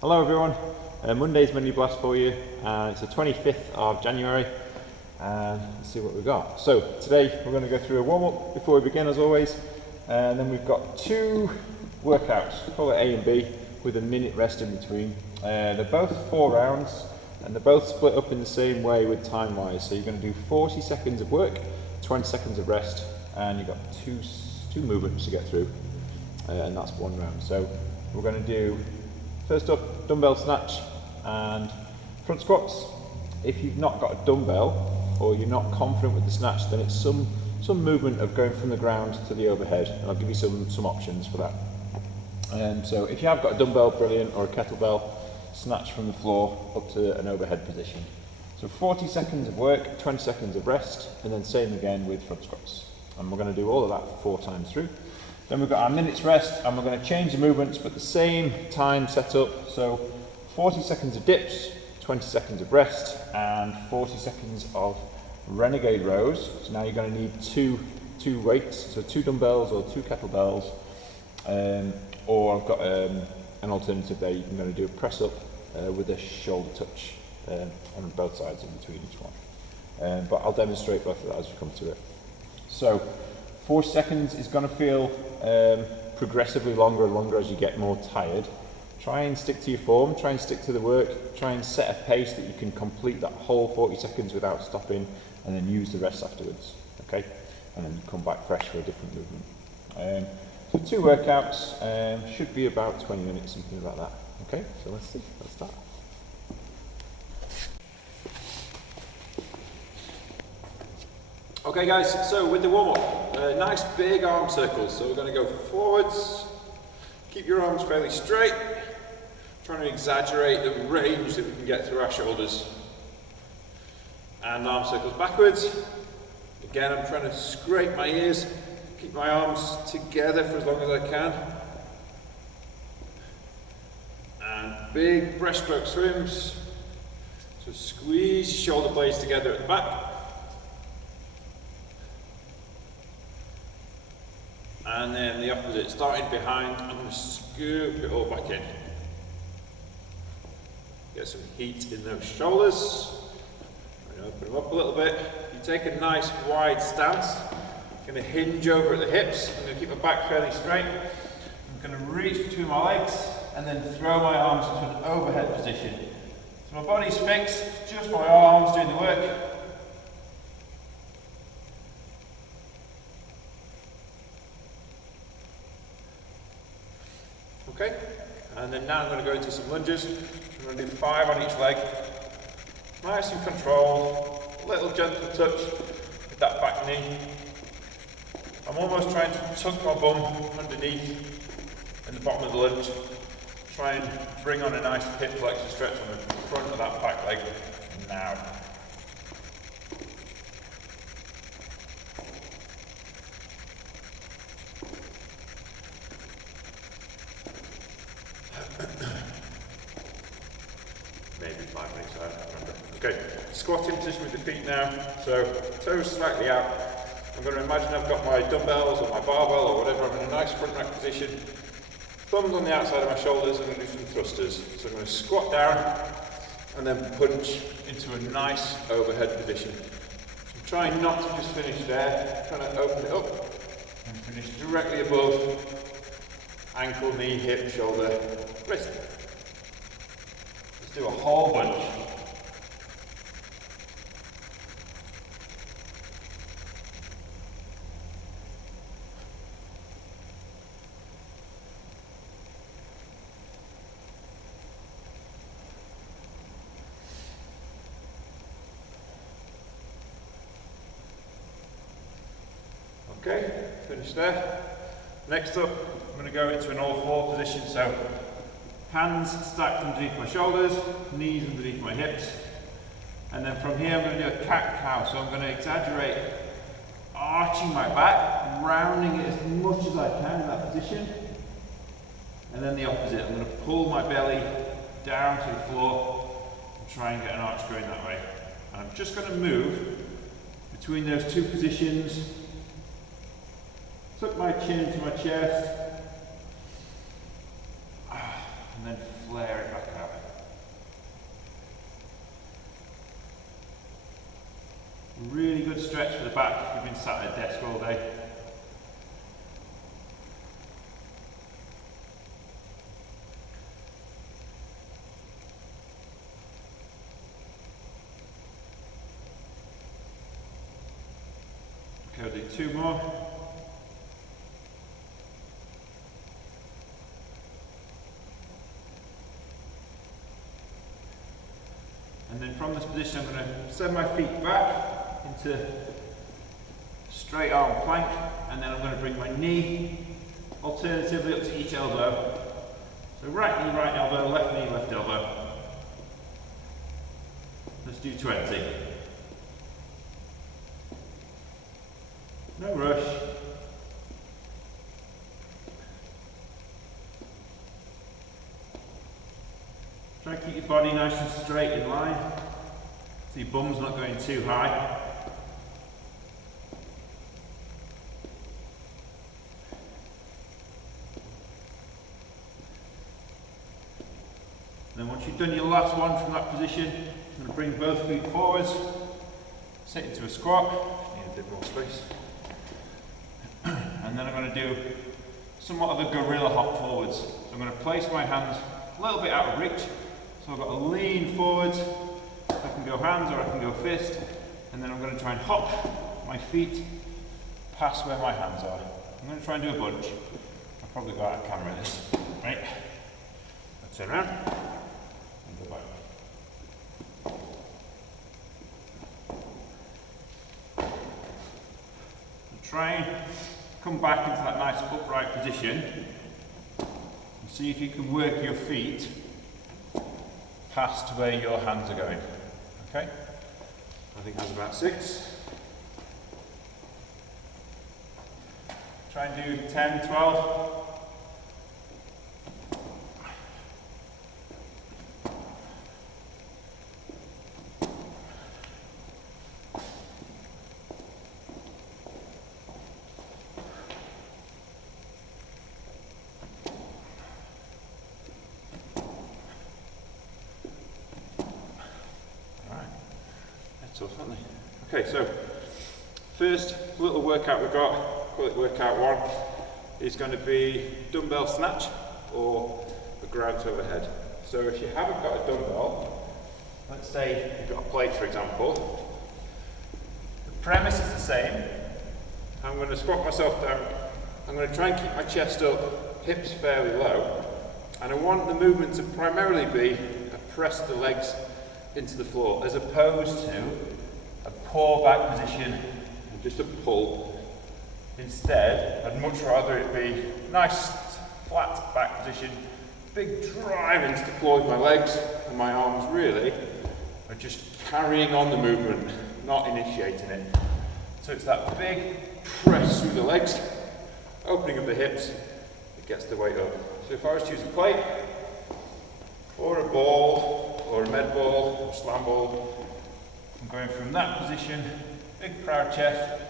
Hello everyone, Monday's Mini Blast for you. It's the 25th of January and let's see what we've got. So today we're going to go through a warm-up before we begin as always, and then we've got two workouts, call it A and B, with a minute rest in between. They're both 4 rounds and they're both split up in the same way with time-wise. So you're going to do 40 seconds of work, 20 seconds of rest, and you've got two movements to get through, and that's 1 round. So we're going to do, first up, dumbbell snatch and front squats. If you've not got a dumbbell or you're not confident with the snatch, then it's some movement of going from the ground to the overhead, and I'll give you some options for that. So if you have got a dumbbell, brilliant, or a kettlebell, snatch from the floor up to an overhead position. So 40 seconds of work, 20 seconds of rest, and then same again with front squats. And we're going to do all of that 4 times through. Then we've got our minute's rest, and we're going to change the movements, but the same time set up. So 40 seconds of dips, 20 seconds of rest, and 40 seconds of Renegade Rows. So now you're going to need two weights, so 2 dumbbells or 2 kettlebells, or I've got an alternative there. You can going to do a press up with a shoulder touch on both sides in between each one. But I'll demonstrate both of that as we come to it. So 4 seconds is going to feel progressively longer and longer as you get more tired. Try and stick to your form, try and stick to the work, try and set a pace that you can complete that whole 40 seconds without stopping, and then use the rest afterwards, okay? And then you come back fresh for a different movement. So 2 workouts, should be about 20 minutes, something like that. Okay, so let's start. Okay guys, so with the warm-up, nice big arm circles. So we're going to go forwards, keep your arms fairly straight, trying to exaggerate the range that we can get through our shoulders. And arm circles backwards. Again, I'm trying to scrape my ears, keep my arms together for as long as I can. And big breaststroke swims. So squeeze shoulder blades together at the back. And then the opposite, starting behind, I'm going to scoop it all back in. Get some heat in those shoulders. I'm going to open them up a little bit. You take a nice wide stance. I'm going to hinge over at the hips. I'm going to keep my back fairly straight. I'm going to reach between my legs and then throw my arms into an overhead position. So my body's fixed, just my arms doing the work. Okay, and then now I'm going to go into some lunges. I'm going to do 5 on each leg. Nice and controlled, little gentle touch with that back knee. I'm almost trying to tuck my bum underneath in the bottom of the lunge. Try and bring on a nice hip flexor stretch on the front of that back leg now. Maybe 5 minutes, I don't remember. Okay, squatting position with the feet now. So toes slightly out. I'm going to imagine I've got my dumbbells or my barbell or whatever. I'm in a nice front rack position. Thumbs on the outside of my shoulders. I'm going to do some thrusters. So I'm going to squat down and then punch into a nice overhead position. I'm trying not to just finish there. I'm trying to open it up and finish directly above ankle, knee, hip, shoulder, wrist. Let's do a whole bunch. Okay, finish there. Next up, I'm going to go into an all-4 position. So hands stacked underneath my shoulders, knees underneath my hips. And then from here I'm going to do a cat-cow. So I'm going to exaggerate arching my back, rounding it as much as I can in that position. And then the opposite, I'm going to pull my belly down to the floor and try and get an arch going that way. And I'm just going to move between those 2 positions. Tuck my chin into my chest, and then flare it back Really good stretch for the back if you've been sat at a desk all day. Okay, I'll do 2 more. And then from this position, I'm going to send my feet back into straight arm plank, and then I'm going to bring my knee alternatively up to each elbow. So right knee, right elbow, left knee, left elbow. Let's do 20. No rush. Try and keep your body nice and straight in line, so your bum's not going too high. And then once you've done your last one from that position, I'm going to bring both feet forwards, sit into a squat, just need a bit more space. And then I'm going to do somewhat of a gorilla hop forwards. So I'm going to place my hands a little bit out of reach. So I've got to lean forwards. I can go hands or I can go fist. And then I'm going to try and hop my feet past where my hands are. I'm going to try and do a bunch. I'll probably go out of camera this. Right? I'll turn around and go back. Try and come back into that nice upright position and see if you can work your feet past where your hands are going. Okay? I think that's about 6. Try and do 10, 12. Okay, so first little workout we've got, call it workout 1, is going to be dumbbell snatch or a ground to overhead. So if you haven't got a dumbbell, let's say you've got a plate for example, the premise is the same. I'm going to squat myself down, I'm going to try and keep my chest up, hips fairly low, and I want the movement to primarily be a press the legs into the floor as opposed to a pour back position and just a pull. Instead, I'd much rather it be nice flat back position, big drive into the floor with my legs, and my arms really are just carrying on the movement, not initiating it. So it's that big press through the legs, opening up the hips, it gets the weight up. So if I was to use a plate, or a ball, or a med ball, or a slam ball, I'm going from that position, big proud chest,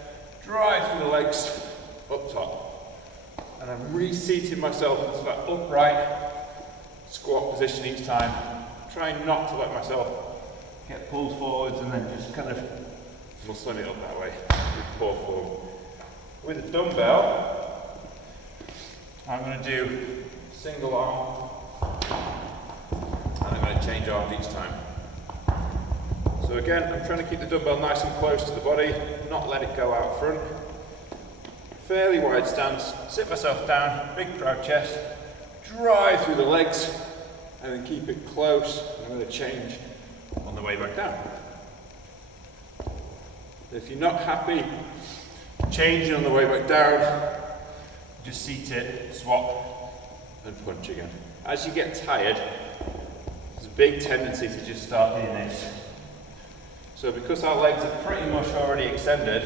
drive through the legs, up top. And I'm reseating myself into that upright squat position each time, trying not to let myself get pulled forwards and then just kind of muscling it up that way, with pull forward. With a dumbbell, I'm going to do single arm, and I'm going to change arms each time. So again, I'm trying to keep the dumbbell nice and close to the body, not let it go out front. Fairly wide stance, sit myself down, big proud chest, drive through the legs, and then keep it close. I'm going to change on the way back down. If you're not happy changing on the way back down, just seat it, swap, and punch again. As you get tired, there's a big tendency to just start doing this. So because our legs are pretty much already extended,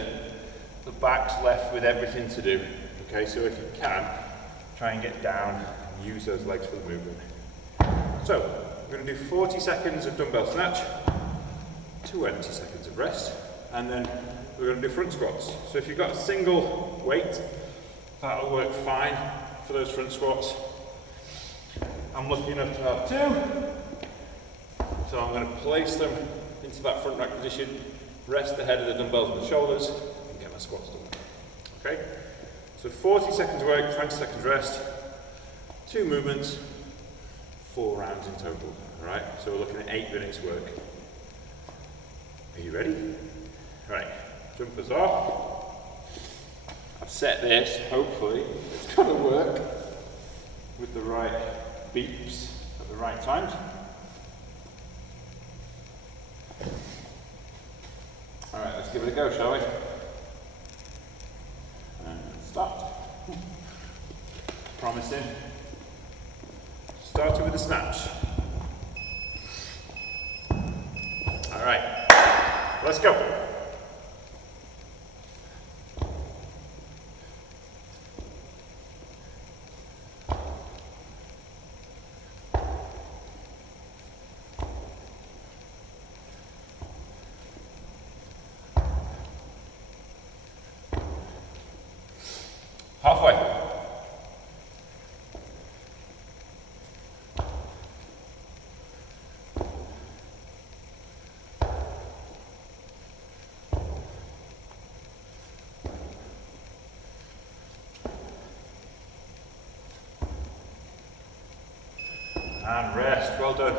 the back's left with everything to do. Okay, so if you can, try and get down and use those legs for the movement. So, we're going to do 40 seconds of dumbbell snatch, 20 seconds of rest, and then we're going to do front squats. So if you've got a single weight, that'll work fine for those front squats. I'm lucky enough to have 2, so I'm going to place them into that front rack position, rest the head of the dumbbells on the shoulders, and get my squats done. Okay? So 40 seconds work, 20 seconds rest, 2 movements, 4 rounds in total. Alright, so we're looking at 8 minutes work. Are you ready? Right, jumpers off. I've set this, hopefully, it's going to work with the right beeps at the right times. Alright, let's give it a go, shall we? And start. Promising. Starting with the snatch. Alright, let's go. Halfway. And rest, well done.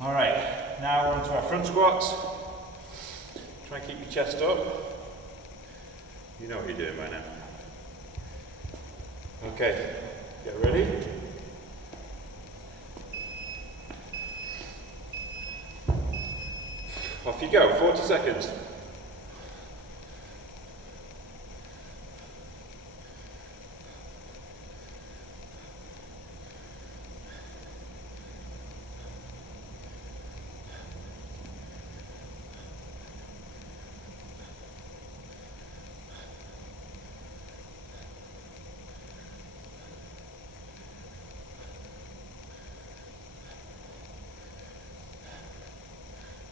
All right, now we're on to our front squats. Try and keep your chest up. You know what you're doing by now. Okay, get ready. Off you go, 40 seconds.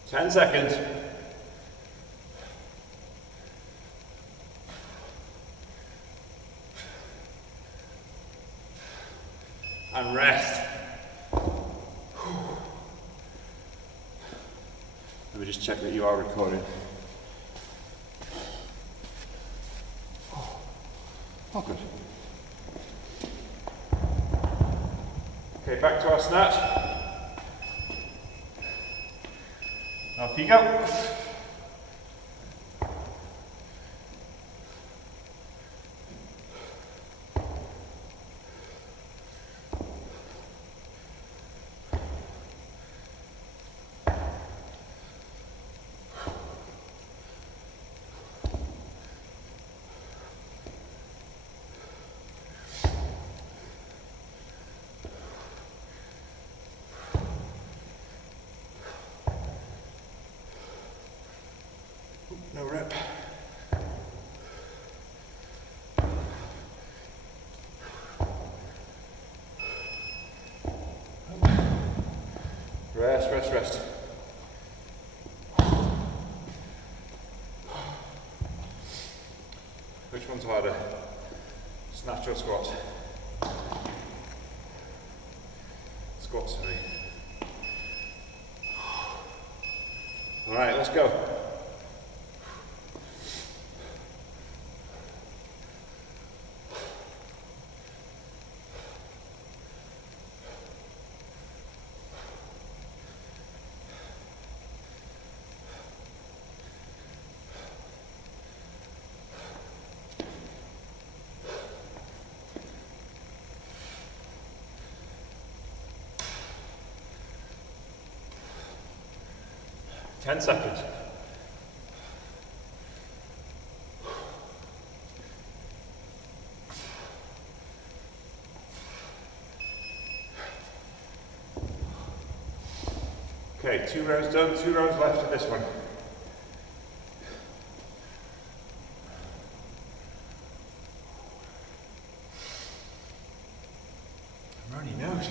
Ten seconds. And rest. Let me just check that you are recording. Oh, good. Okay, back to our snatch. Off you go. No rep. Rest, rest, rest. Which one's harder? Snatch or squat? Squats for me. All right, let's go. Ten seconds. Okay, 2 rounds done, 2 rounds left in this one. I'm running out.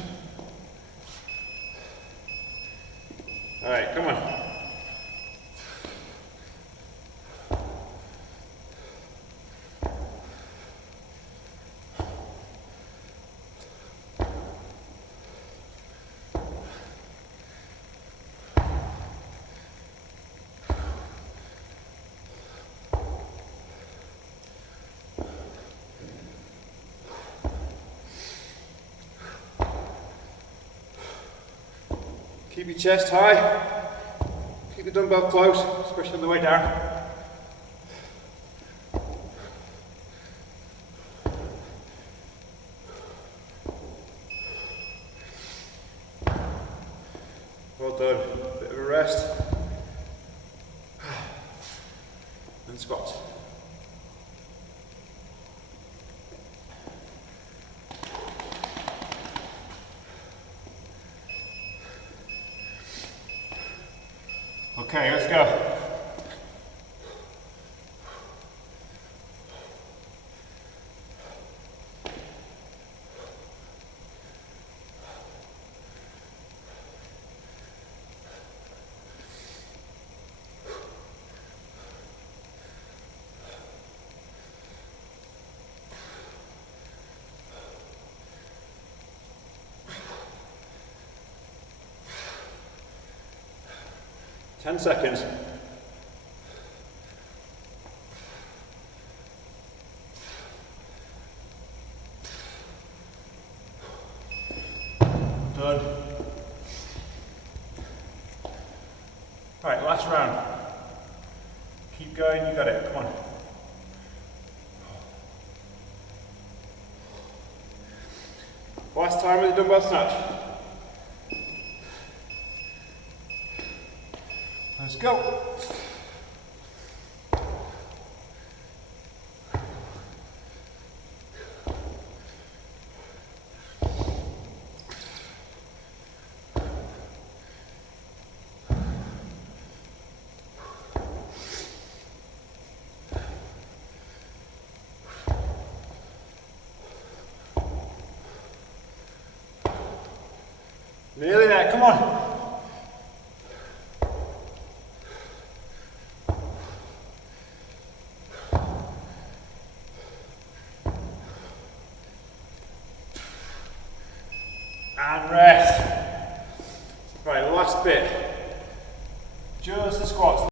All right, come on. Keep your chest high. Keep the dumbbell close, especially on the way down. Well done. Bit of a rest. And squats. Okay, let's go. 10 seconds. Done. Right, last round. Keep going, you got it, come on. Last time with the dumbbell snatch. Let's go. Nearly there, come on. And rest. Right, last bit. Just the squats.